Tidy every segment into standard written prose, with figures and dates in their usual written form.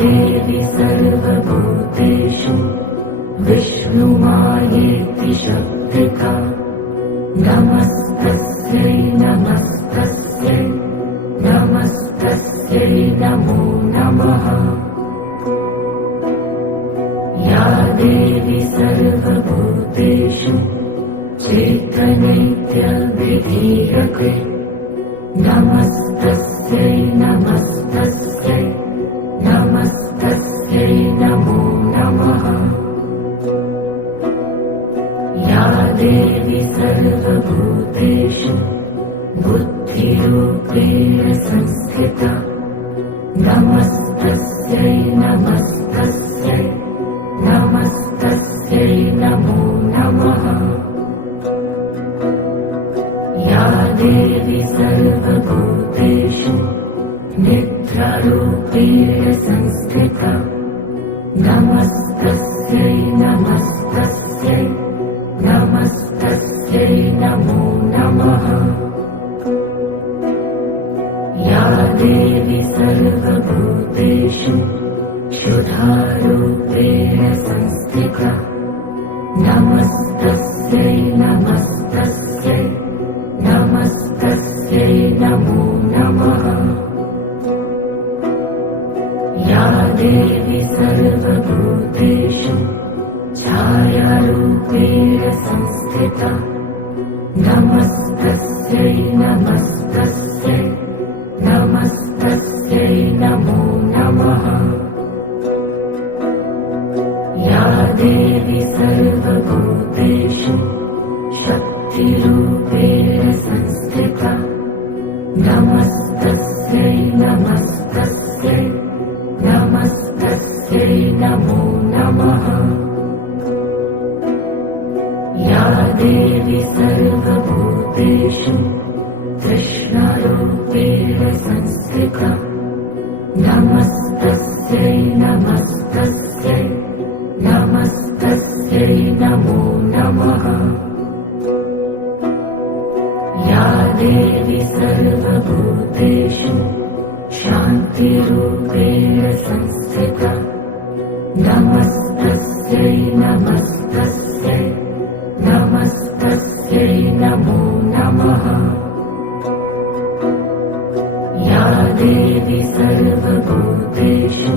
देवी सर्वभूतेषु विष्णुमायेति शक्तिका नमस्तस्यै नमस्तस्यै नमस्तस्यै नमो नमः। या देवी सर्वभूतेषु चैतन्यविधीयते नमस्तस्यै नमस्तस्यै नमस्तस्यै नमो नमः। या देवी सर्वभूतेषु बुद्धिरूपेण संस्थिता नमस्तस्यै नमस्तस्यै नमस्तस्यै नमो नमः। या देवी सर्वभूतेषु निद्रारूपेण संस्थिता नमस्तस्यै नमस्तस्यै नमस्तस्यै नमो नमः। या देवी सर्वभूतेषु क्षुधारूपेण संस्थिता नमस्तस्यै नमस्तस्यै नमस्तस्यै नमो नमः। या देवी सर्वभूतेषु छायारूपेण संस्थिता नमस्तस्यै नमस्तस्यै नमस्तस्यै नमो नमः। या देवी सर्वभूतेषु शक्तिरूपेण संस्थिता नमस्तस्यै नमस्तस्यै नमस्तस्यै नमो नमः। या देवी सर्वभूतेषु तृष्णारूपेण संस्थिता नमस्तस्यै नमस्तस्यै नमस्तस्यै नमो नमः। या देवी सर्वभूतेषु शान्तिरूपेण संस्थिता नमस्तस्यै नमस्तस्यै नमस्तस्यै नमो नमः। या देवी सर्वभूतेषु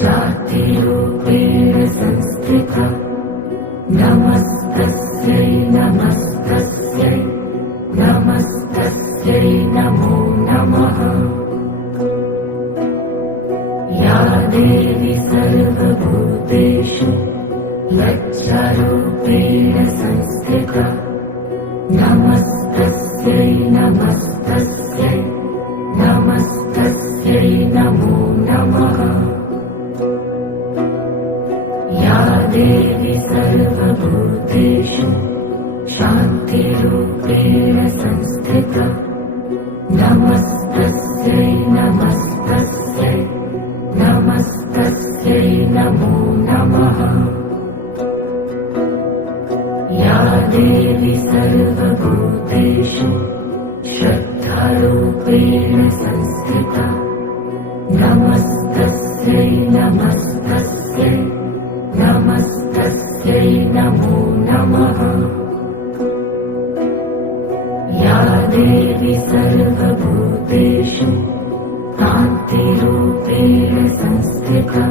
जातिरूपेण संस्थिता नमस्तस्यै नमस्तस्यै नमस्तस्यै नमो नमः। या देवी सर्वभूतेषु लज्जारूपेण संस्थिता नमस्तस्यै नमस्तस्यै नमस्तस्यै नमो नमः। या देवी सर्वभूतेषु शान्तिरूपेण संस्थिता नमस्तस्यै नमस्तस्यै नमस्तस्यै नमो नमः। या देवी सर्वभूतेषु श्रद्धारूपेण संस्थिता नमस्तस्यै नमस्तस्यै नमस्तस्यै नमो नमः। या देवी सर्वभूतेषु कान्तिरूपेण संस्थिता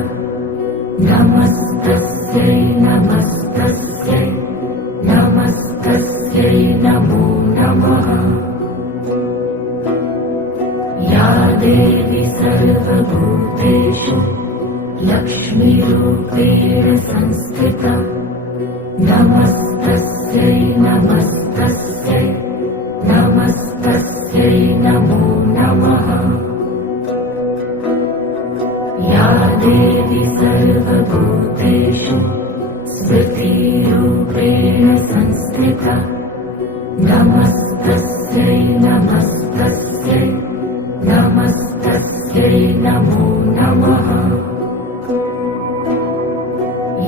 नमस्तस्यै नमस्तस्यै नमस्तस्यै नमो नमः। या देवी सर्वभूतेषु लक्ष्मीरूपेण संस्थिता नमस्तस्यै नमस्तस्यै नमस्तस्यै नमो नमः। या देवी सर्वभूतेषु स्मृतिरूपेण संस्थिता नमस्तस्यै नमस्तस्यै नमस्तस्यै नमो नमः।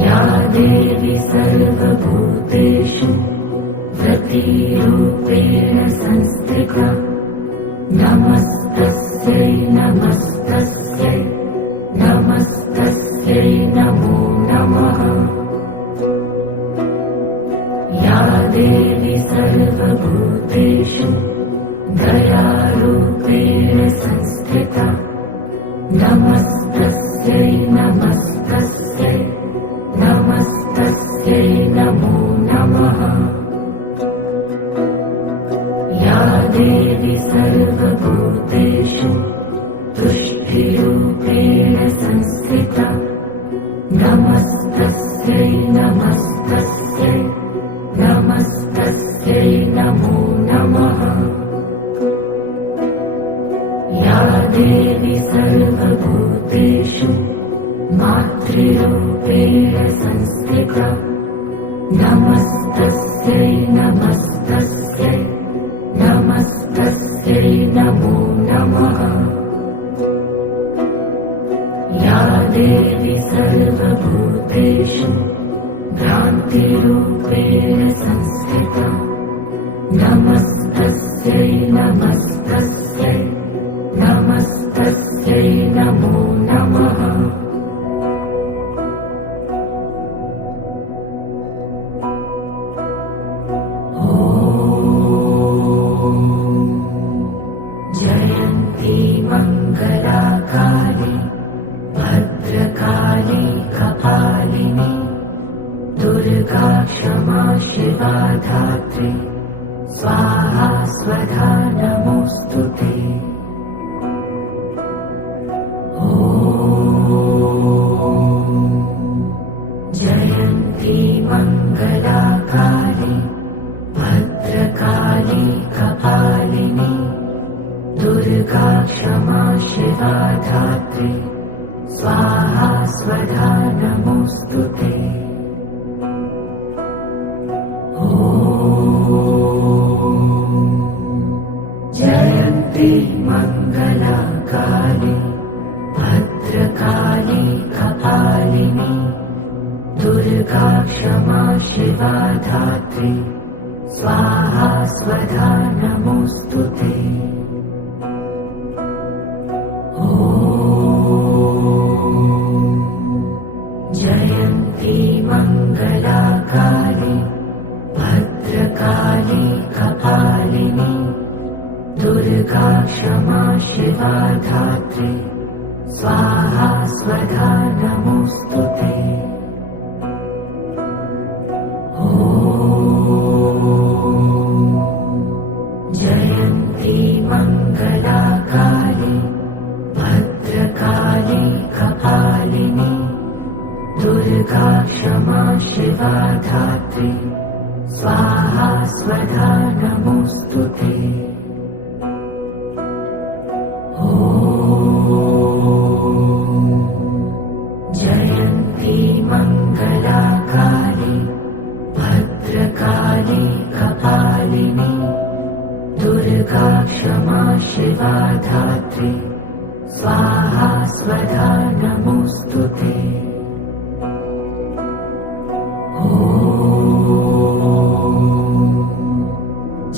या देवी सर्वभूतेषु व्रतिरूपेण संस्थिता नमस्तस्यै नमस्तस्यै नमस्तस्यै नमस्तस्यै नमस्तस्यै नमस्तस्यै नमो नमः। या देवी सर्वभूतेषु तुष्टिरूपेण संस्थिता नमस्तस्यै नमस्तस्यै नमस्तस्यै नमो नमः। या देवी सर्वभूतेषु मातृरूपेण संस्थिता नमस्तस्यै नमस्तस्यै नमस्तस्यै नमो नमः। या देवी सर्वभूतेषु भ्रान्तिरूपेण संस्थिता नमस्तस्यै नमस्तस्यै नमस्तस्यै नमो नमः। जयन्ती मङ्गलाकाली भद्रकाली कपालिनी दुर्गा क्षमा शिवा धात्री स्वाहा स्वधा नमोऽस्तुते। जयन्ती मङ्गलाकाली भद्रकाली कपालिनी दुर्गा क्षमा शिवा धात्री स्वाहा स्वधा नमोऽस्तुते। जयन्ती मङ्गलाकाली भद्रकाली कपालिनी दुर्गा क्षमा शिवा धात्री स्वाहा स्वधा नमोऽस्तुते। जयन्ती मङ्गलाकाली भद्रकाली कपालिनी दुर्गा क्षमा शिवा धात्री स्वाहा स्वधा नमोऽस्तुते। जयन्ती मङ्गलाकाली भद्रकाली कपालिनी दुर्गा क्षमा शिवा धात्री स्वाहा स्वधा नमोऽस्तुते। जयन्ती मङ्गलाकाली भद्रकाली कपालिनी दुर्गा क्षमा शिवा धात्री स्वाहा स्वधा नमोऽस्तुते।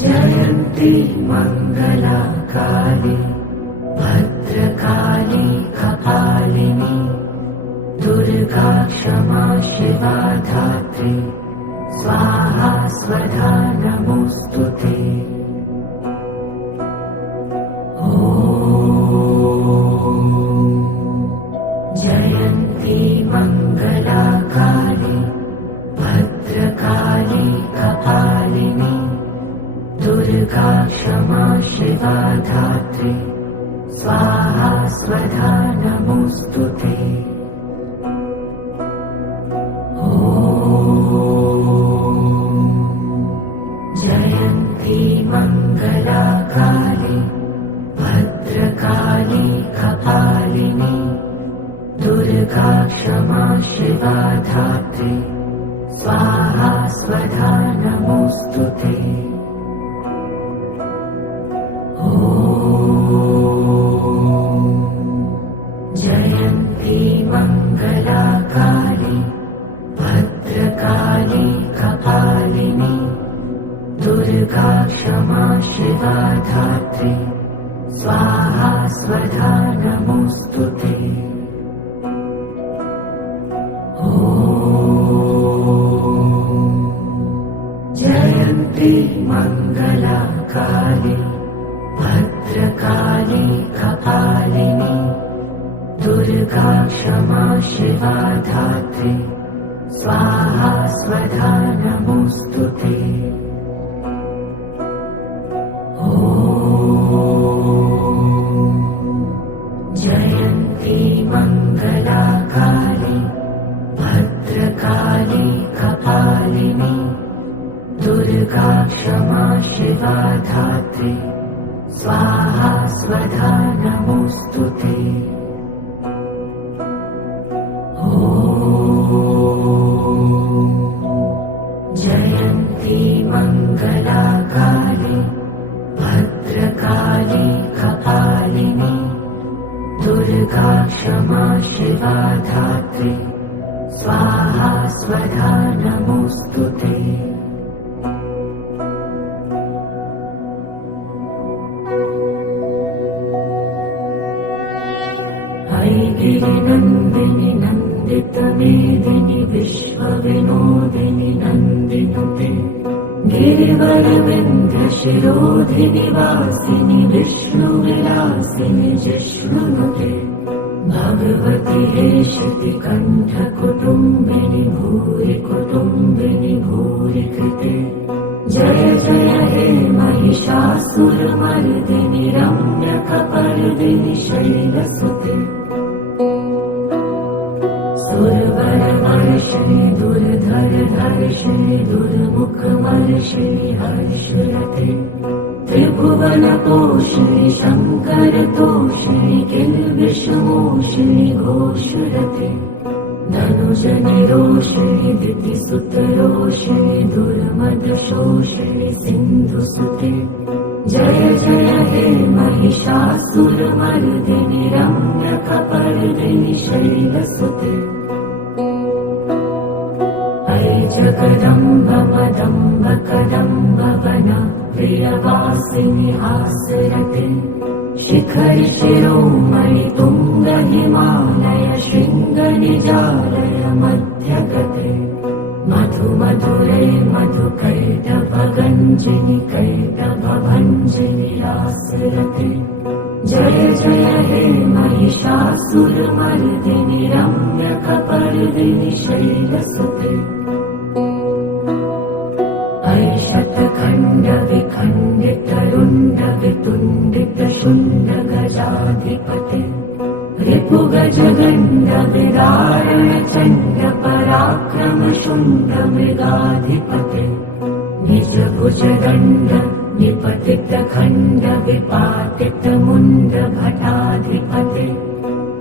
जयन्ती मङ्गलाकाली भद्रकाली कपालिनी दुर्गा क्षमा शिवा धात्री स्वाहा स्वधा नमोऽस्तुते। जयन्ती मङ्गलाकाली भद्रकाली कपालिनी दुर्गा क्षमा शिवा धात्री स्वाहा स्वधा नमोऽस्तुते। जयन्ती मङ्गलाकाली भद्रकाली कपालिनी दुर्गा क्षमा शिवा धात्री स्वाहा स्वधा नमोऽस्तुते। जयन्ती मङ्गलाकाली भद्रकाली कपालिनी दुर्गा क्षमा शिवा धात्री स्वाहा स्वधा नमोऽस्तुते। जयन्ती मङ्गलाकाली भद्रकाली कपालिनी दुर्गा क्षमा शिवा धात्री स्वाहा स्वधा नमोऽस्तुते। जयन्ती मङ्गलाकाली भद्रकाली कपालिनी दुर्गा क्षमा शिवा धात्री स्वाहा स्वधा नमोऽस्तुते। जयन्ती मङ्गलाकाली भद्रकाली कपालिनी दुर्गा क्षमा शिवा धात्री स्वाहा स्वधा नमोऽस्तुते। गिरिनन्दिनि नन्दितमेदिनि विश्वविनोदिनि नन्दिनुते गिरिवरविन्ध्यशिरोधिनि वासिनि विष्णुविलासिनि जिष्णुनुते भगवति हेशिति कण्ठकुटुम्बिनि भूरि कुटुम्बिनि भूरि कृते जय जय हे महिषासुरमर्दिनि रम्यकपर्दिनि शैलसुते सुरवरवर्षिणि दुर्धरधर्षिणि दुर्मुखवर्षिणि हर्षरते त्रिभुवनपोषिणि शङ्करतोषिणि किल्बिषमोषिणि घोषरते धनुजनिरोषिणि दितिसुतरोषिणि दुर्मदशोषिणि सिन्धुसुते जय जय हे महिषासुरमर्दिनि रम्यकपर्दिनि शैलसुते अयि जगदम्ब मदम्ब कदम्ब वन प्रियवासिनि हासरते शिखरि शिरोमणि तुङ्ग हिमालय शृङ्ग निजालय मध्यगते मधु मधुरे मधुकैटभगञ्जिनि कैटभभञ्जिनि रासरते जय जय हे महिषासुरमर्दिनि रम्यकपर्दिनि शैलसुते अयि शतखण्ड विखण्डित रुण्ड वितुण्डित शुण्ड गजाधिपते रिपुगजगण्ड विदारण चण्ड पराक्रम शुण्ड मृगाधिपते निज भुजदण्ड निपतित खण्ड विपातित मुण्ड भटाधिपते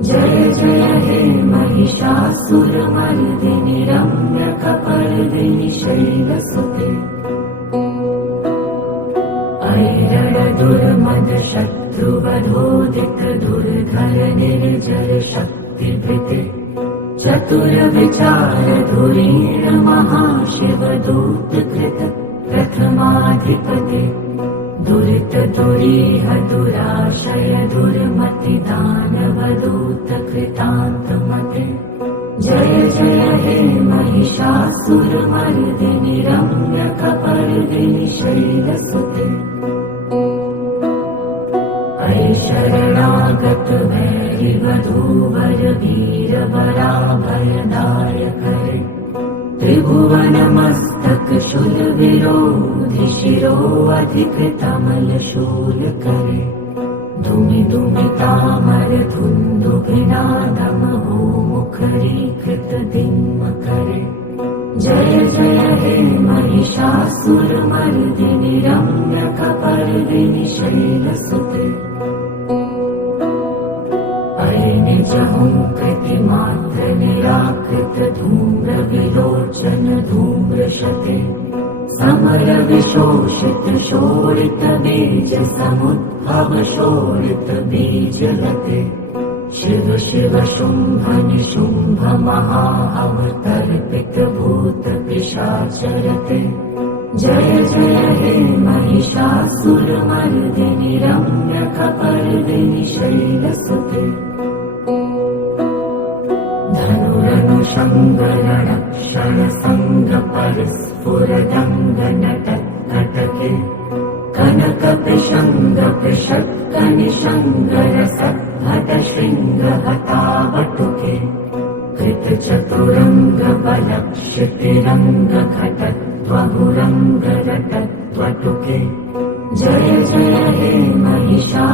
जय जय हे महिषासुरमर्दिनि रम्यकपर्दिनि शैलसुते ऐरणदुर्मद शत्रुवधोदित दुर्धर निर्जर शक्तिभृते चतुरविचार धुरीण महाशिवदूतकृत प्रथमाधिपते दुरित दुरीह दुराशय दुर्मति दानवदूत कृतान्तमते जय जय हे महिषासुरमर्दिनि रम्यकपर्दिनि शैलसुते अयि शरणागत वैरिवधूवर वीरवराभयदायकरे त्रिभुवनमस्तक शूलविरोधि शिरोऽधिकृतमलशूलकरे धूमि धूमितामर धुन्दुभिनादमहो मुखरीकृत दिङ्मकरे जय जय हे महिषासुरमर्दिनि रम्यकपर्दिनि शैलसुते अयि निजहुङ्कृतिमात्र निराकृत धूम्र विलोचन धूम्रशते समर विशोषित शोणित बीज समुद्भव शोणित बीजलते शिव शिव शुम्भ निशुम्भ महाअवतर्पित भूत पिशाचरते जय जय हे महिषासुरमर्दिनि रम्यकपर्दिनि शैलसुते धनुरनुषङ्गरणक्षण सङ्ग परस्फुरदङ्गनटत्कटके कनकपिशङ्ग पिषत्कनिषङ्गरसद्भट श्री शृङ्गहता वटुके कृतचतुरङ्ग बलक्षितिरङ्ग घटत्वहुरङ्गरटत्वटुके जय जय हे महिषासुरमर्दिनि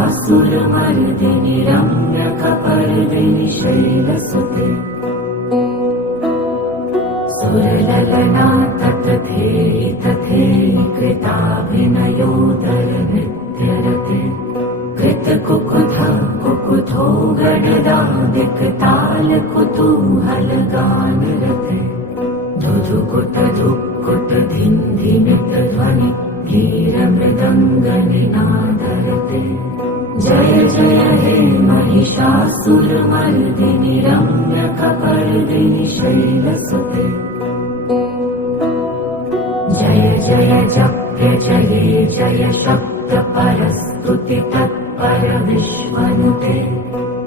रम्यकपर्दिनि शैलसुते सुरललना ततथे तथे कृताभिनयोदरनृत्यरते कृतकुकुथा कुकुथो गडदा दिक्ताल कुतूहलगानरते धुधुकुट धुक्कुट धिन्धिमित ध्वनि धीरमृदङ्गनिनादरते जय जय हे महिषासुरमर्दिनि रम्यकपर्दिनि शैलसुते जय जय जप्य जये जय शब्द परस्तुति तत्पर विश्वनुते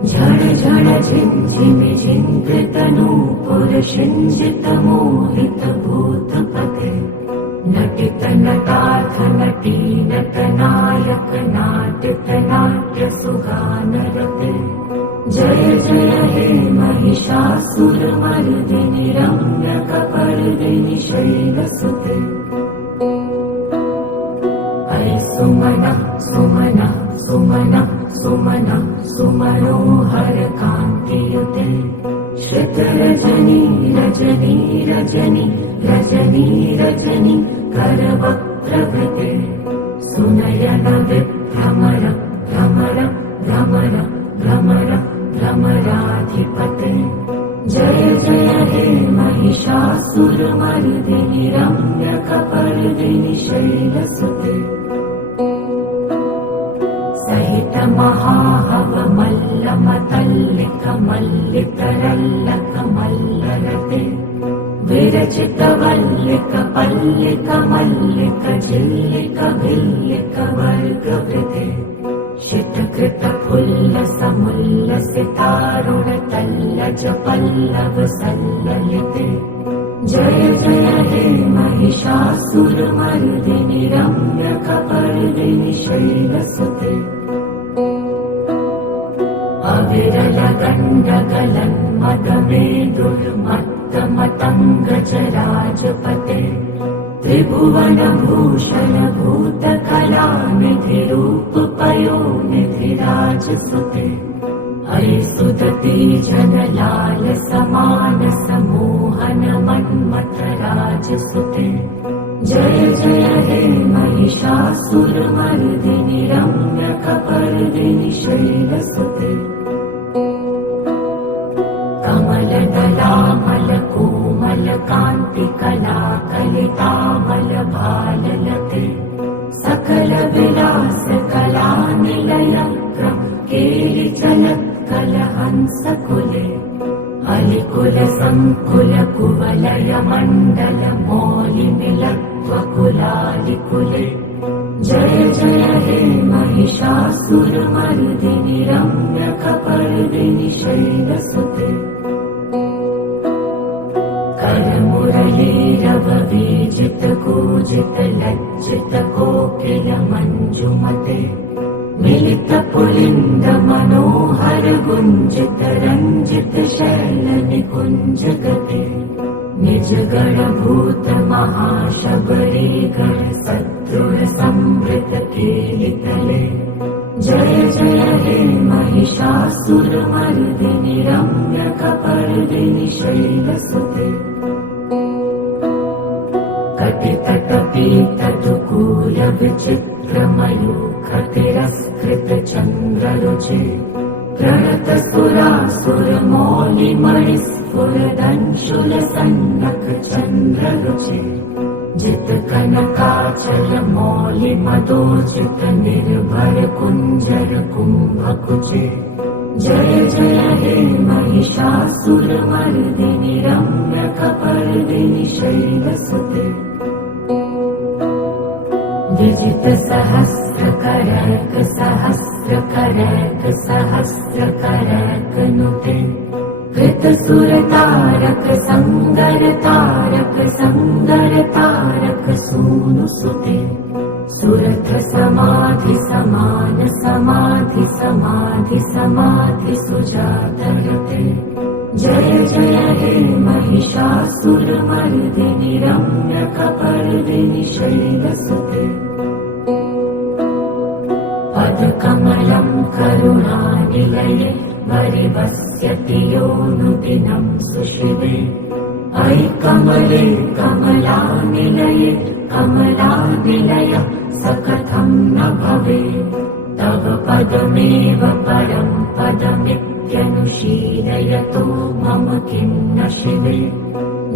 झड झड झिञ्झिमि झिङ्कृतनूपुर शिञ्जित मोहित भूतपते नटित नटार्थ नटी नटनायक नाट्यत नाट्य सुगानरते जय जय हे महिषासुरमर्दिनि रम्यकपर्दिनि शैलसुते हरि सुमनः सुमनः सुमनः सुमनः सुमनोहर कान्तियुते श्रित रजनी रजनी रजनी रजनी रजनी करवक्त्रवृते सुनयन विभ्रमर भ्रमर भ्रमर भ्रमर भ्रमराधिपते जय जय हे महिषासुरमर्दिनि रम्यकपर्दिनि शैलसुते सहित महाहवमल्लमतल्लिकमल्लितरल्लकमल्लरते विरचित वल्लिक पल्लिक मल्लिक झिल्लिक भिल्लिक वर्गवृते शितकृत फुल्ल समुल्लसितारुण तल्लज पल्लव सल्ललिते जय जय हे महिषासुरमर्दिनि रम्यकपर्दिनि शैलसुते अविरल गण्डगलन् मदमेदुर्मत्तमतङ्गजराजपते त्रिभुवनभूषण भूतकलानिधि रूपपयोनिधि राजसुते हरिसुदती जनलाल समान समोहन मन्मथ राजसुते जय जय हे महिषासुरमर्दिनि रम्यकपर्दिनि शैलसुते कमलदलामल कोमल कान्ति कला कलितामल भाललते सकल विलास कला निलय केलि चलत् कलहंसकुले अलिकुल संकुल कुवलय मण्डल मौलिनिलत्वकुलालिकुले जय जय हे महिषासुरमर्दिनि रम्यकपर्दिनि शैलसुते करमुरलीरव वीजित कूजित लज्जित कोकिल मञ्जुमते मिलित पुलिन्द मनोहर गुञ्जित रञ्जित शैल निकुञ्ज गते निज गणभूत महाशबरी गण सद्रुह संवृत केलितले जय जय हे महिषासुरमर्दिनि रम्यकपर्दिनि शैलसुते कटितटपीतटुकूल विचित्र मयूख तिरस्कृत चन्द्ररुचे प्रणत सुरासुर मौलि मणिस्फुरदंशुल सन्नक चन्द्ररुचे जित कनकाचल मौलि मदोचित निर्भर कुञ्जर कुम्भकुचे जय जय हे महिषासुरमर्दिनि रम्यकपर्दिनि शैलसुते विजित सहस्र करैक सहस्र करैक सहस्र करैक नुते कृत सुर तारक संगर तारक सूनु सुते सुरथ समाधि समान समाधि समाधि समाधि सुजातयते जय जय हे महिषासुरमर्दिनि रम्यकपर्दिनि शैलसुते पदकमलं करुणानिलये वरिवस्यति योऽनुदिनं सुशिवे अयि कमले कमलानिलये कमलानिलय सकथं न भवेत् तव पदमेव परं पदमित्यनुशीलयतो मम किं न शिवे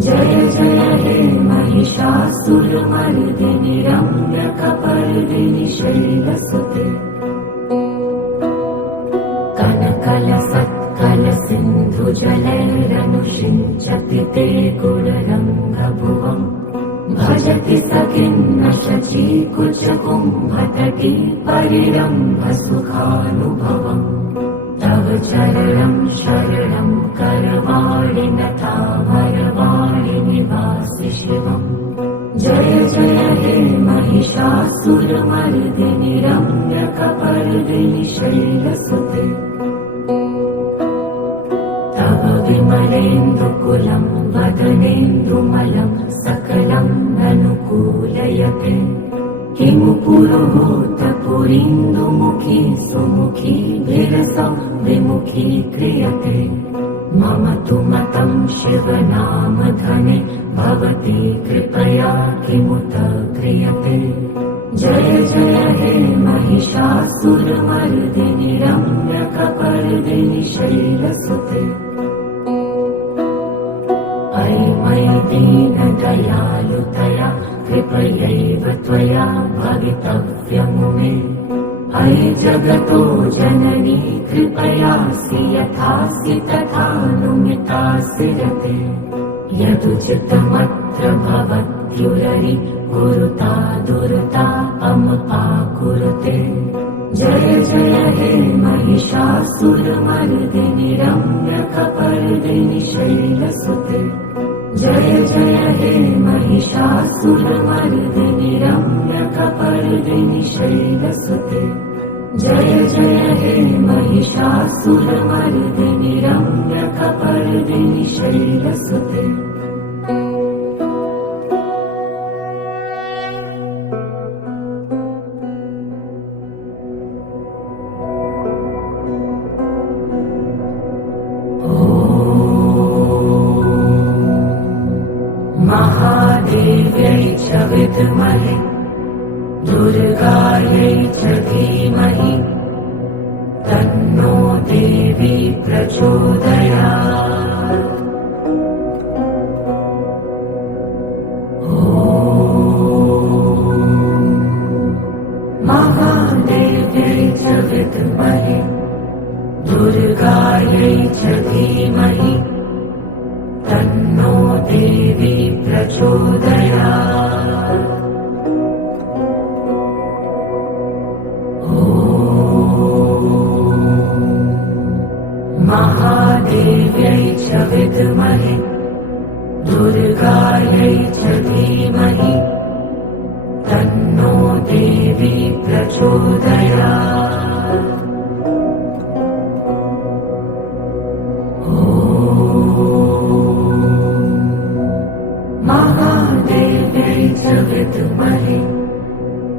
जय जय हे महिषासुरमर्दिनि रम्यकपर्दिनि शैलसुते कनकलसत्कलसिन्धुजलैरनुषिञ्चति ते गुणरङ्गभुवम् भजति सखिं न शचीकुचकुम्भतटी परिरम्भसुखानुभवम् तव चरणं शरणं करवाणि नताभरवाणि निवासि शिवम् जय जय हे महिषासुरमर्दिनि रम्यकपर्दिनि शैलसुते तव विमलेन्दुकुलं वदनेन्दुमलं सकलं ननुकूलयते किमु पुरुहूतपुरीन्दुमुखी सुमुखी विरसौ विमुखी क्रियते मम तु मतं शिवनामधने भवती कृपया किमुत क्रियते जय जय हे महिषासुरमर्दिनि रम्यकपर्दिनि शैलसुते अयि मयि दीनदयालुतया कृपयैव त्वया भवितव्यमुमे अयि जगतो जननी कृपयासि यथासि तथानुमितासि रते यदुचितमत्र भवत्युररि कुरुता दुरता अमुपाकुरुते जय जय हे महिषासुरमर्दिनि रम्यकपर्दिनि शैलसुते जय जय हे महिषासुरमर्दिनि रम्यकपर्दिनि शैलसुते जय जय हे महिषासुरमर्दिनि रम्यकपर्दिनि शैलसुते महादेव्यै च विद्महे दुर्गायै च धीमहि तन्नो देवी प्रचोदयात् महादेव्यै च विद्महे दुर्गायै च धीमहि तन्नो देवी प्रचोदयात् महादेव्यै च विद्महे दुर्गायै च धीमहि तन्नो देवी प्रचोदयात् महादेव्यै च विद्महे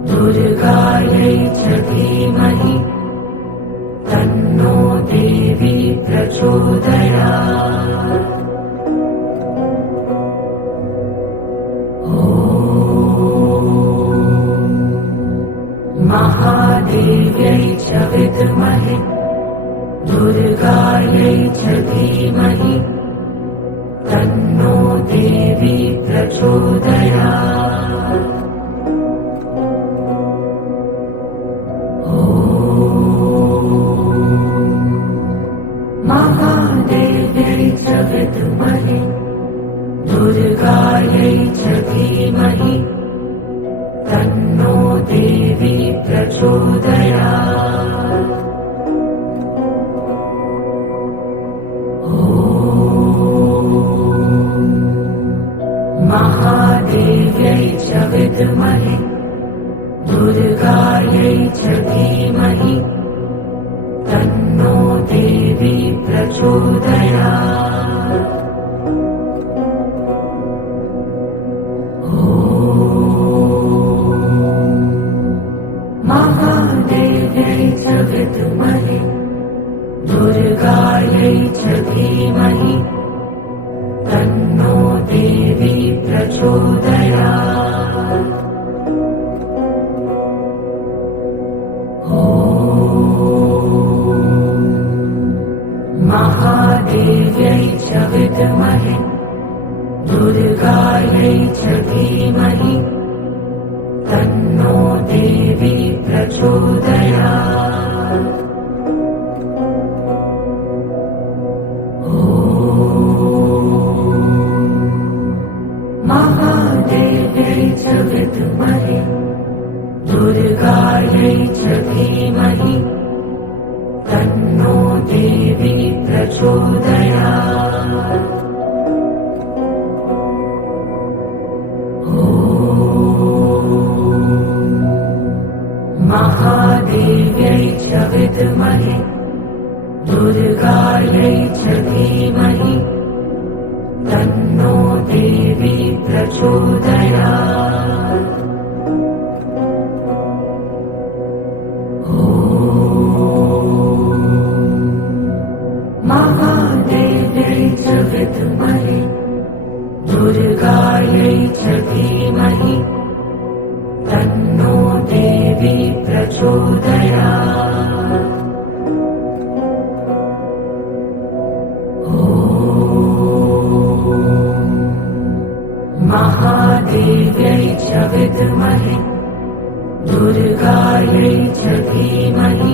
दुर्गायै च धीमहि तन्नो देवी प्रचोदयात् महादेव्यै च विद्महे दुर्गायै च धीमहि तन्नो देवी प्रचोदयात् महादेव्यै च विद्महे दुर्गायै च धीमहि तन्नो देवी प्रचोदयात् महादेव्यै च विद्महे दुर्गायै च धीमहि तन्नो देवी प्रचोदयात्। महादेव्यै च विद्महे दुर्गायै च धीमहि तन्नो देवी प्रचोदयात्। महादेव्यै च विद्महे दुर्गायै च धीमहि तन्नो देवी प्रचोदयात्। महादेव्यै च विद्महे दुर्गायै च धीमहि तन्नो देवी प्रचोदयात्। महादेव्यै च विद्महे दुर्गायै च धीमहि तन्नो देवी प्रचोदयात्। महादेव्यै च विद्महे दुर्गायै च धीमहि तन्नो देवी प्रचोदयात्। महादेव्यै च विद्महे दुर्गायै च धीमहि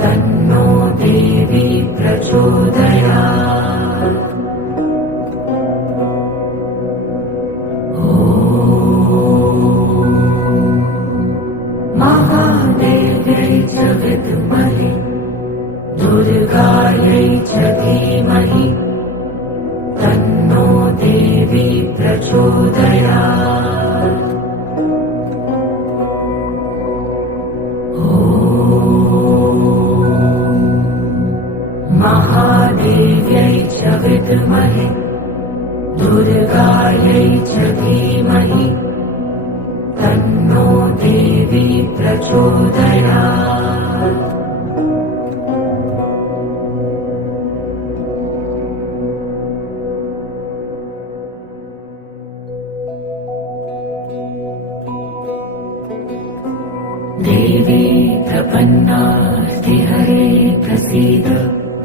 तन्नो देवी प्रचोदयात्। महादेव्यै च विद्महे दुर्गायै च धीमहि तन्नो देवी प्रचोदयात्। महादेव्यै च विद्महे दुर्गायै च धीमहि तन्नो देवी प्रचोदयात्। देवी प्रपन्नार्तिहरे प्रसीद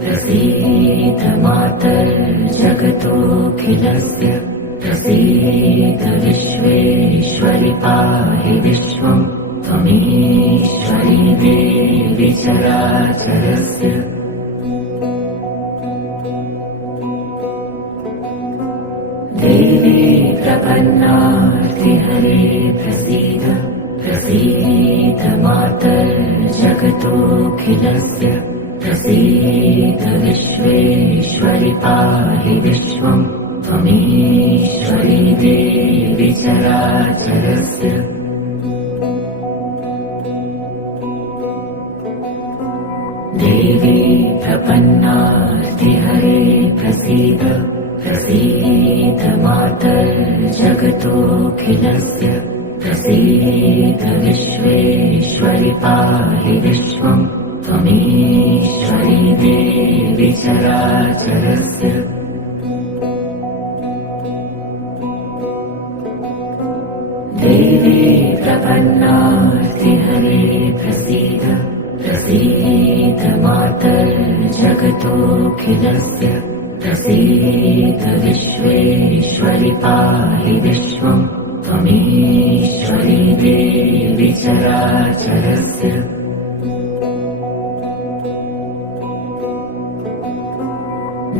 प्रसीद मातर्जगतोऽखिलस्य प्रसीद विश्वेश्वरि पाहि विश्वं त्वमीश्वरी देवी चराचरस्य। देवी प्रपन्नार्तिहरे प्रसीद प्रसीद मातर्जगतोऽखिलस्य प्रसीद विश्वेश्वरि पाहि विश्वं त्वमीश्वरी देवी चराचरस्य। देवी प्रपन्नार्तिहरे प्रसीद प्रसीद मातर्जगतोऽखिलस्य प्रसीद विश्वेश्वरि पाहि विश्वं त्वमीश्वरी देवी चराचरस्य। देवी प्रपन्नार्तिहरे प्रसीद प्रसीद मातर्जगतोऽखिलस्य प्रसीद विश्वेश्वरि पाहि विश्वं त्वमीश्वरी देवी चराचरस्य।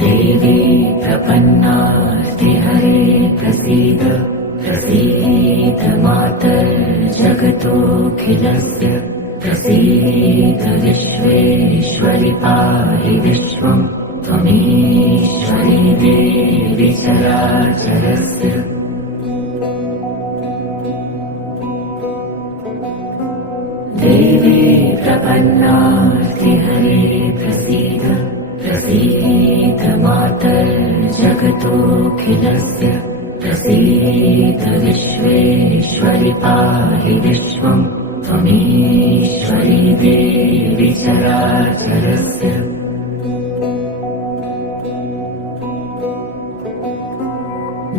देवी प्रपन्नार्तिहरे प्रसीद प्रसीद मातर्जगतोऽखिलस्य प्रसीद विश्वेश्वरि पाहि विश्वं त्वमीश्वरी देवी चराचरस्य। प्रपन्नार्तिहरे प्रसीद प्रसीद मातर्जगतोऽखिलस्य प्रसीद विश्वेश्वरि पाहि विश्वम् त्वमीश्वरी देवी चराचरस्य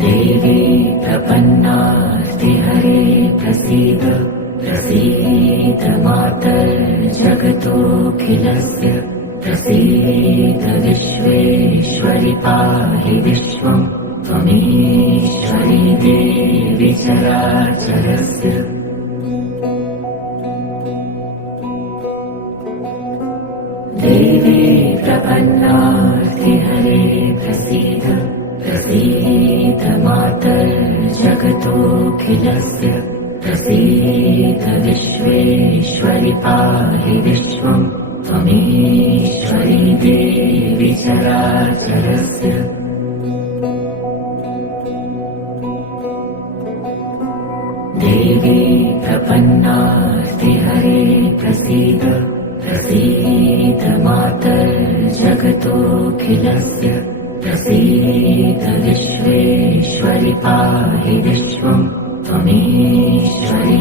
देवी प्रपन्नार्तिहरे प्रसीद प्रसीद मातर्जगतोऽखिलस्य प्रसीद विश्वेश्वरि पाहि विश्वम् त्वमीश्वरी देवी चराचरस्य देवी प्रपन्नार्तिहरे प्रसीद प्रसीद मातर्जगतोऽखिलस्य प्रसीद विश्वेश्वरि पाहि विश्वम् त्वमीश्वरी देवी चराचरस्य देवी प्रपन्नार्तिहरे प्रसीद प्रसीद मातर्जगतोऽखिलस्य प्रसीद विश्वेश्वरि पाहि विश्वम् त्वमीश्वरी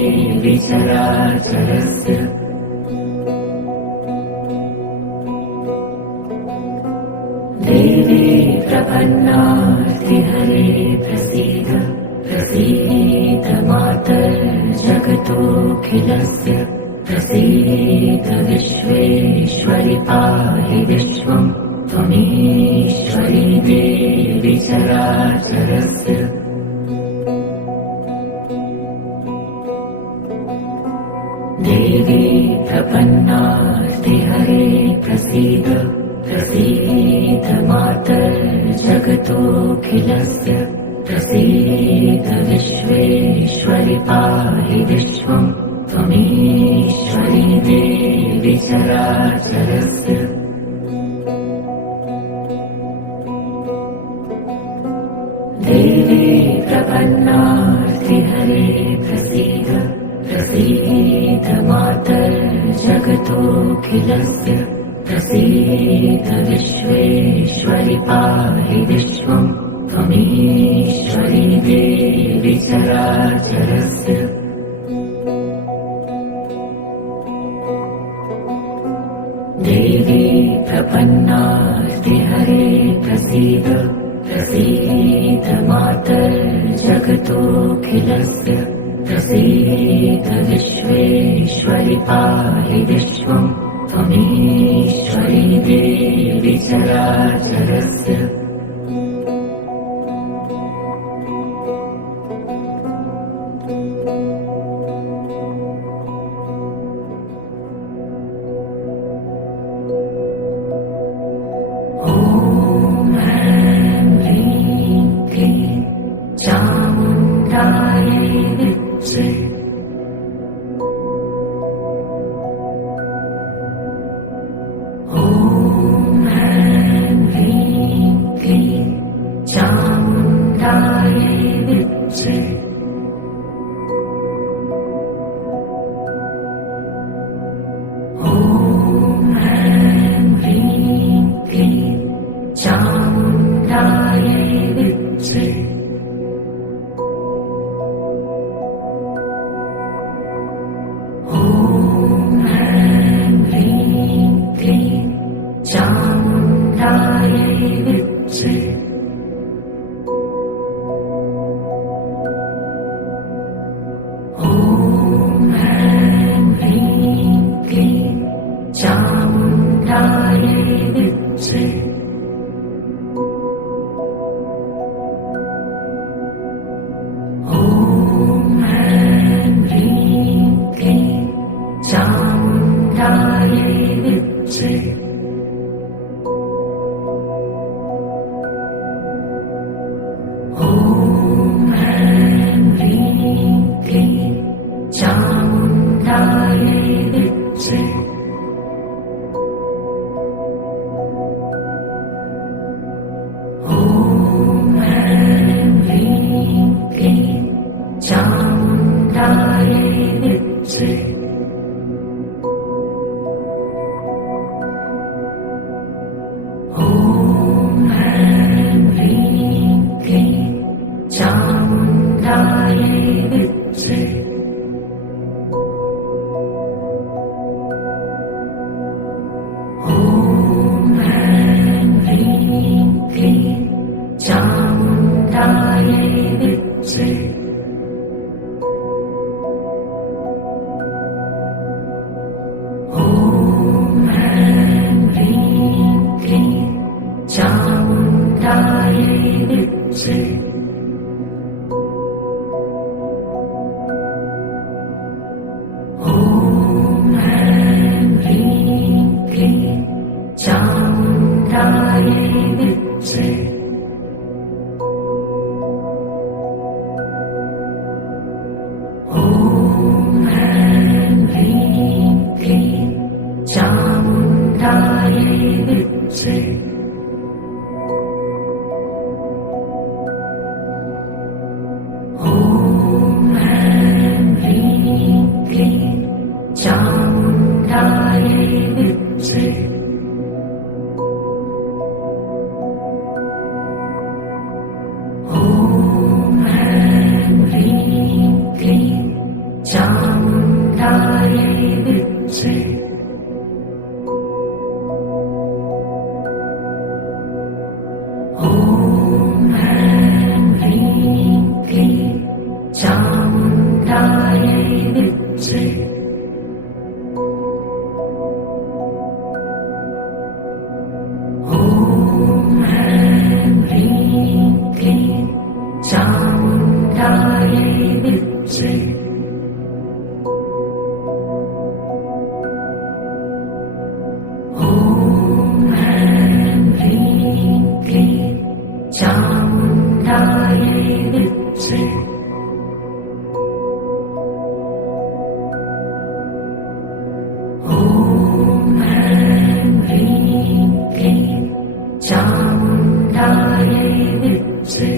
देवी चराचरस्य देवी प्रपन्नार्तिहरे प्रसीद प्रसीद मातर्जगतोऽखिलस्य प्रसीद विश्वेश्वरि पाहि विश्वम् त्वमीश्वरी देवी चराचरस्य देवी प्रपन्नार्तिहरे प्रसीद प्रसीद मातर्जगतोऽखिलस्य प्रसीद विश्वेश्वरि पाहि विश्वम् त्वमीश्वरी देवी चराचरस्य देवी प्रपन्नार्तिहरे प्रसीद प्रसीद मातर्जगतोऽखिलस्य प्रसीद विश्वेश्वरि पाहि विश्वम् त्वमीश्वरी देवी चराचरस्य देवी प्रपन्नार्तिहरे प्रसीद प्रसीद मातर्जगतोऽखिलस्य प्रसीद विश्वेश्वरि पाहि विश्वम् त्वमीश्वरी देवी चराचरस्य ॐ ह्रीं क्लीं चामुण्डायै विद्महे ॐ ह्रीं क्लीं चामुण्डायै विद्महे ॐ ह्रीं क्लीं चामुण्डायै विद्महे ॐ ह्रीं क्लीं चामुण्डायै विद्महे ॐ ह्रीं क्लीं चामुण्डायै विद्महे ॐ ह्रीं क्लीं चामुण्डायै विद्महे ॐ ह्रीं क्लीं चामुण्डायै विद्महे ॐ ह्रीं क्लीं चामुण्डायै विद्महे ॐ ह्रीं क्लीं चामुण्डायै विद्महे ॐ ह्रीं क्लीं चामुण्डायै विद्महे ॐ ह्रीं क्लीं चामुण्डायै विद्महे